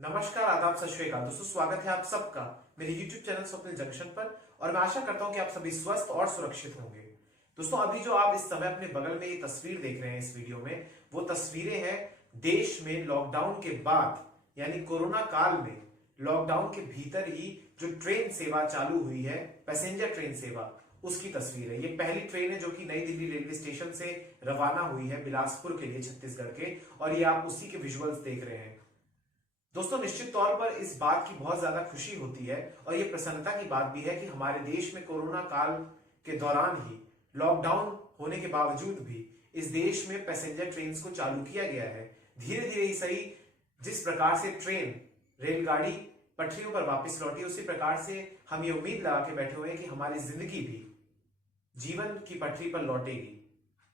नमस्कार, आदाब, सत श्री अकाल। दोस्तों, स्वागत है आप सबका मेरे YouTube चैनल स्वप्निल जंक्शन पर। और मैं आशा करता हूं कि आप सभी स्वस्थ और सुरक्षित होंगे। दोस्तों, अभी जो आप इस समय अपने बगल में ये तस्वीर देख रहे हैं इस वीडियो में, वो तस्वीरें हैं देश में लॉकडाउन के बाद, यानी कोरोना काल में लॉकडाउन के भीतर ही जो ट्रेन सेवा चालू हुई है, पैसेंजर ट्रेन सेवा, उसकी तस्वीर है। ये पहली ट्रेन है जो कि नई दिल्ली रेलवे स्टेशन से रवाना हुई है बिलासपुर के लिए, छत्तीसगढ़ के, और ये आप उसी के विजुअल्स देख रहे हैं। दोस्तों, निश्चित तौर पर इस बात की बहुत ज्यादा खुशी होती है और ये प्रसन्नता की बात भी है कि हमारे देश में कोरोना काल के दौरान ही, लॉकडाउन होने के बावजूद भी, इस देश में पैसेंजर ट्रेन को चालू किया गया है। धीरे धीरे ही सही, जिस प्रकार से ट्रेन, रेलगाड़ी पटरियों पर वापस लौटी, उसी प्रकार से हम ये उम्मीद लगा के बैठे हुए हैं कि हमारी जिंदगी भी जीवन की पटरी पर लौटेगी।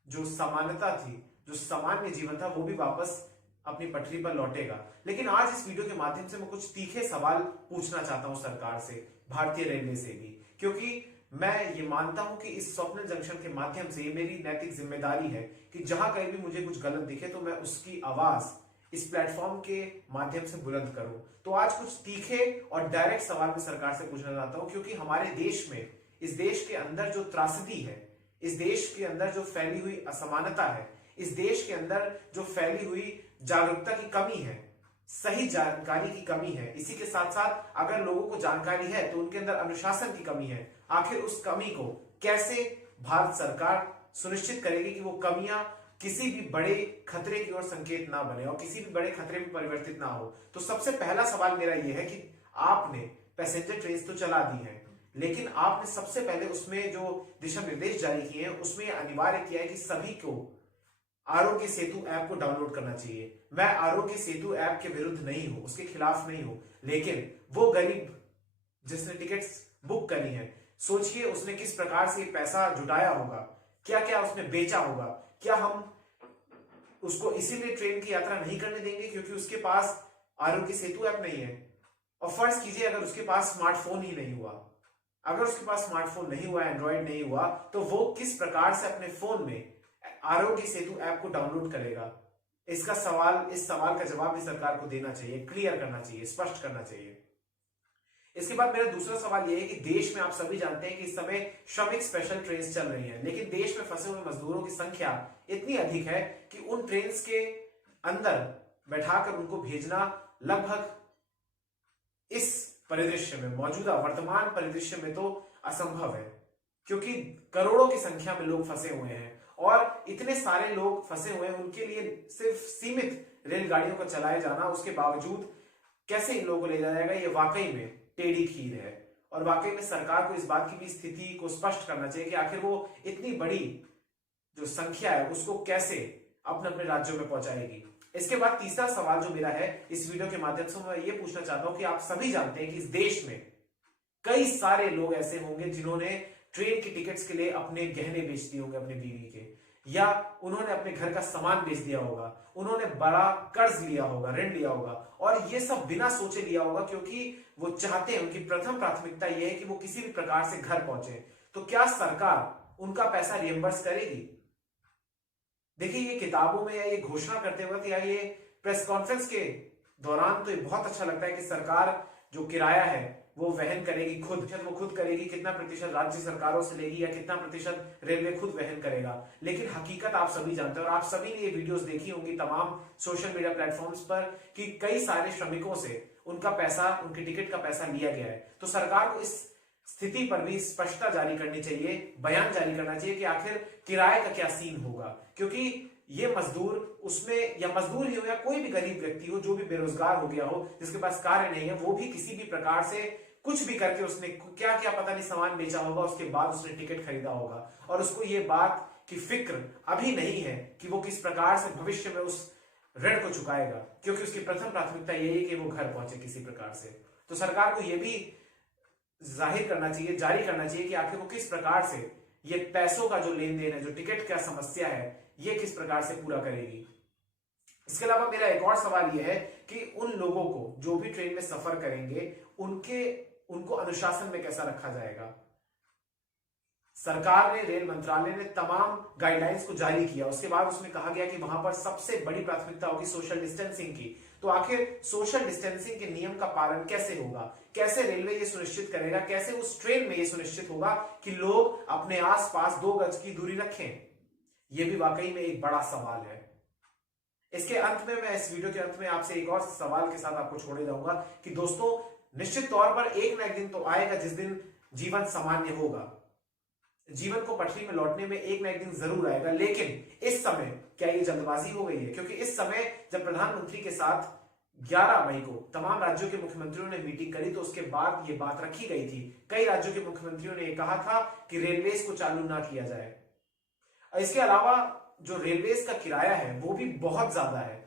जो समानता थी, जो सामान्य जीवन था, वो भी वापस अपनी पटरी पर लौटेगा। लेकिन आज इस वीडियो के माध्यम से मैं कुछ तीखे सवाल पूछना चाहता हूं सरकार से, भारतीय रेलवे से भी, क्योंकि मैं ये मानता हूं कि इस स्वप्निल जंक्शन के माध्यम से ये मेरी नैतिक जिम्मेदारी है कि जहां कहीं भी मुझे कुछ गलत दिखे तो मैं उसकी आवाज इस प्लेटफॉर्म के माध्यम से बुलंद करूं। तो आज कुछ तीखे और डायरेक्ट सवाल मैं सरकार से पूछना चाहता हूं, क्योंकि हमारे देश में, इस देश के अंदर जो त्रासदी है, इस देश के अंदर जो फैली हुई असमानता है, इस देश के अंदर जो फैली हुई जागरूकता की कमी है, सही जानकारी की कमी है, इसी के साथ साथ अगर लोगों को जानकारी है तो उनके अंदर अनुशासन की कमी है। आखिर उस कमी को कैसे भारत सरकार सुनिश्चित करेगी कि वो कमियां किसी भी बड़े खतरे की ओर संकेत ना बने और किसी भी बड़े खतरे में परिवर्तित ना हो। तो सबसे पहला सवाल मेरा यह है कि आपने पैसेंजर ट्रेन तो चला दी है, लेकिन आपने सबसे पहले उसमें जो दिशा निर्देश जारी किए हैं उसमें अनिवार्य किया है कि सभी को आरोग्य सेतु ऐप को डाउनलोड करना चाहिए। मैं आरोग्य सेतु ऐप के विरुद्ध नहीं हूं, उसके खिलाफ नहीं हूं, लेकिन वो गरीब जिसने टिकट्स बुक करी है, सोचिए उसने किस प्रकार से पैसा जुटाया होगा, क्या क्या उसने बेचा होगा। क्या हम उसको इसीलिए ट्रेन की यात्रा नहीं करने देंगे क्योंकि उसके पास आरोग्य सेतु ऐप नहीं है? और फर्ज कीजिए अगर उसके पास स्मार्टफोन ही नहीं हुआ, अगर उसके पास स्मार्टफोन नहीं हुआ, एंड्रॉइड नहीं हुआ, तो वो किस प्रकार से अपने फोन में आरोग्य सेतु ऐप को डाउनलोड करेगा? इसका सवाल, इस सवाल का जवाब भी सरकार को देना चाहिए, क्लियर करना चाहिए, स्पष्ट करना चाहिए। इसके बाद मेरा दूसरा सवाल यह है कि देश में आप सभी जानते हैं कि इस समय श्रमिक स्पेशल ट्रेन चल रही हैं, लेकिन देश में फंसे हुए मजदूरों की संख्या इतनी अधिक है कि उन ट्रेन के अंदर बैठाकर उनको भेजना लगभग इस परिदृश्य में, मौजूदा वर्तमान परिदृश्य में तो असंभव है, क्योंकि करोड़ों की संख्या में लोग फंसे हुए हैं और इतने सारे लोग फंसे हुए हैं, उनके लिए सिर्फ सीमित रेलगाड़ियों का चलाया जाना, उसके बावजूद कैसे इन लोगों को ले जाया जाएगा, ये वाकई में टेढ़ी खीर है। और वाकई में सरकार को इस बात की भी स्थिति को स्पष्ट करना चाहिए कि आखिर वो इतनी बड़ी जो संख्या है उसको कैसे अपने अपने राज्यों में पहुंचाएगी। इसके बाद तीसरा सवाल जो मेरा है इस वीडियो के माध्यम से, मैं ये पूछना चाहता हूं कि आप सभी जानते हैं कि इस देश में कई सारे लोग ऐसे होंगे जिन्होंने ट्रेन की टिकट्स के लिए अपने गहने बेच दिए होंगे अपने बीवी के, या उन्होंने अपने घर का सामान बेच दिया होगा, उन्होंने बड़ा कर्ज लिया होगा, ऋण लिया होगा, और ये सब बिना सोचे लिया होगा क्योंकि वो चाहते हैं, उनकी प्रथम प्राथमिकता ये है कि वो किसी भी प्रकार से घर पहुंचे। तो क्या सरकार उनका पैसा रिएम्बर्स करेगी? देखिए, ये किताबों में या ये घोषणा करते वक्त या ये प्रेस कॉन्फ्रेंस के दौरान तो ये बहुत अच्छा लगता है कि सरकार जो किराया है वो वहन करेगी खुद, वो खुद करेगी, कितना प्रतिशत राज्य सरकारों से लेगी या कितना प्रतिशत रेलवे खुद वहन करेगा। लेकिन हकीकत आप सभी जानते हैं और आप सभी ने ये वीडियोस देखी होंगी तमाम सोशल मीडिया प्लेटफॉर्म्स पर कि कई सारे श्रमिकों से उनका पैसा, उनकी टिकट का पैसा लिया गया है। तो सरकार को इस स्थिति पर भी स्पष्टता जारी करनी चाहिए, बयान जारी करना चाहिए कि आखिर किराए का क्या सीन होगा, क्योंकि ये मजदूर उसमें, या मजदूर ही हो या कोई भी गरीब व्यक्ति हो जो भी बेरोजगार हो गया हो, जिसके पास कार्य नहीं है, वो भी किसी भी प्रकार से कुछ भी करके उसने क्या क्या पता नहीं सामान बेचा होगा, उसके बाद उसने टिकट खरीदा होगा और उसको ये बात की फिक्र अभी नहीं है कि वो किस प्रकार से भविष्य में उस ऋण को चुकाएगा, क्योंकि उसकी प्रथम प्राथमिकता यही है कि वो घर पहुंचे किसी प्रकार से। तो सरकार को यह भी जाहिर करना चाहिए, जारी करना चाहिए कि आखिर वो किस प्रकार से ये पैसों का जो लेन देन है, जो टिकट का समस्या है, ये किस प्रकार से पूरा करेगी। इसके अलावा मेरा एक और सवाल यह है कि उन लोगों को जो भी ट्रेन में सफर करेंगे उनको अनुशासन में कैसा रखा जाएगा। सरकार ने, रेल मंत्रालय ने तमाम गाइडलाइंस को जारी किया, उसके बाद उसमें कहा गया कि वहां पर सबसे बड़ी प्राथमिकता होगी सोशल डिस्टेंसिंग की। तो आखिर सोशल डिस्टेंसिंग के नियम का पालन कैसे होगा, कैसे रेलवे ये सुनिश्चित करेगा, कैसे उस ट्रेन में ये सुनिश्चित होगा कि लोग अपने आसपास 2 गज की दूरी रखें? ये भी वाकई में एक बड़ा सवाल है। इसके अंत में मैं इस वीडियो के अंत में आपसे एक और सवाल के साथ आपको छोड़े जाऊंगा कि दोस्तों, निश्चित तौर पर एक ना एक दिन तो आएगा जिस दिन जीवन सामान्य होगा, जीवन को पटरी में लौटने में एक ना एक दिन जरूर आएगा। लेकिन इस समय क्या ये जल्दबाजी हो गई है? क्योंकि इस समय जब प्रधानमंत्री के साथ 11 मई को तमाम राज्यों के मुख्यमंत्रियों ने मीटिंग करी तो उसके बाद ये बात रखी गई थी। कई राज्यों के मुख्यमंत्रियों ने कहा था कि रेलवेज को चालू ना किया जाए। इसके अलावा जो रेलवेज का किराया है वो भी बहुत ज्यादा है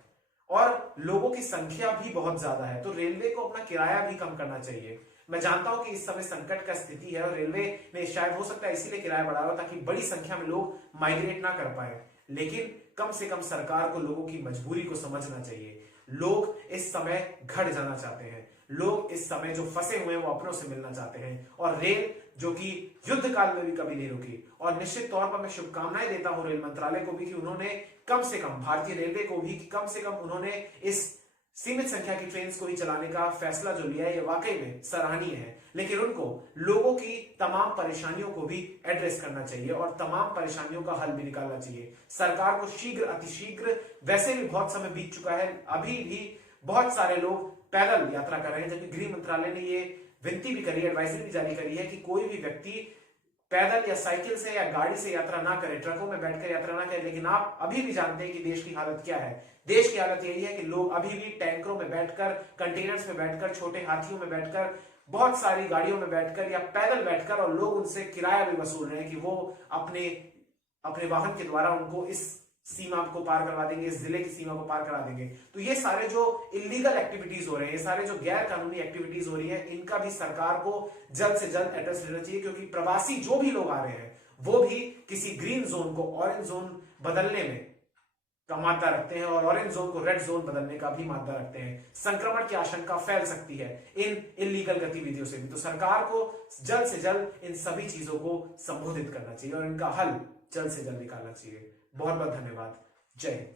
और लोगों की संख्या भी बहुत ज्यादा है, तो रेलवे को अपना किराया भी कम करना चाहिए। मैं जानता हूं कि इस समय संकट का स्थिति है और रेलवे ने शायद हो सकता है इसीलिए किराया बढ़ाया हो ताकि बड़ी संख्या में लोग माइग्रेट ना कर पाए, लेकिन कम से कम सरकार को लोगों की मजबूरी को समझना चाहिए। लोग इस समय घर जाना चाहते हैं, लोग इस समय जो फंसे हुए हैं वो अपनों से मिलना चाहते हैं, और रेल जो कि युद्ध काल में भी कभी नहीं रुकी। और निश्चित तौर पर मैं शुभकामनाएं देता हूं रेल मंत्रालय को भी कि उन्होंने कम से कम, भारतीय रेलवे को भी कम से कम उन्होंने इस सीमित संख्या की ट्रेन को ही चलाने का फैसला जो लिया है ये वाकई में सराहनीय है। लेकिन उनको लोगों की तमाम परेशानियों को भी एड्रेस करना चाहिए और तमाम परेशानियों का हल भी निकालना चाहिए। सरकार को शीघ्र अतिशीघ्र, वैसे भी बहुत समय बीत चुका है, अभी भी बहुत सारे लोग पैदल यात्रा कर रहे हैं, जबकि गृह मंत्रालय ने ये विनती भी करी, एडवाइजरी भी जारी करी है कि कोई भी व्यक्ति पैदल या साइकिल से या गाड़ी से यात्रा ना करे, ट्रकों में बैठकर यात्रा ना करे। लेकिन आप अभी भी जानते हैं कि देश की हालत क्या है। देश की हालत यही है कि लोग अभी भी टैंकरों में बैठकर, कंटेनर्स में बैठकर, छोटे हाथियों में बैठकर, बहुत सारी गाड़ियों में बैठकर या पैदल बैठकर, और लोग उनसे किराया भी वसूल रहे हैं कि वो अपने वाहन के द्वारा उनको इस सीमा को पार करवा देंगे, इस जिले की सीमा को पार करा देंगे। तो ये सारे जो इलीगल एक्टिविटीज हो रहे हैं, ये सारे जो गैर कानूनी एक्टिविटीज हो रही है, इनका भी सरकार को जल्द से जल्द एड्रेस लेना चाहिए। क्योंकि प्रवासी जो भी लोग आ रहे हैं वो भी किसी ग्रीन जोन को ऑरेंज जोन बदलने में का मादा रखते हैं और ऑरेंज जोन को रेड जोन बदलने का भी मादा रखते हैं। संक्रमण की आशंका फैल सकती है इन इलीगल गतिविधियों से भी। तो सरकार को जल्द से जल्द इन सभी चीजों को संबोधित करना चाहिए और इनका हल जल्द से जल्द निकालना चाहिए। बहुत बहुत धन्यवाद। जय हिंद।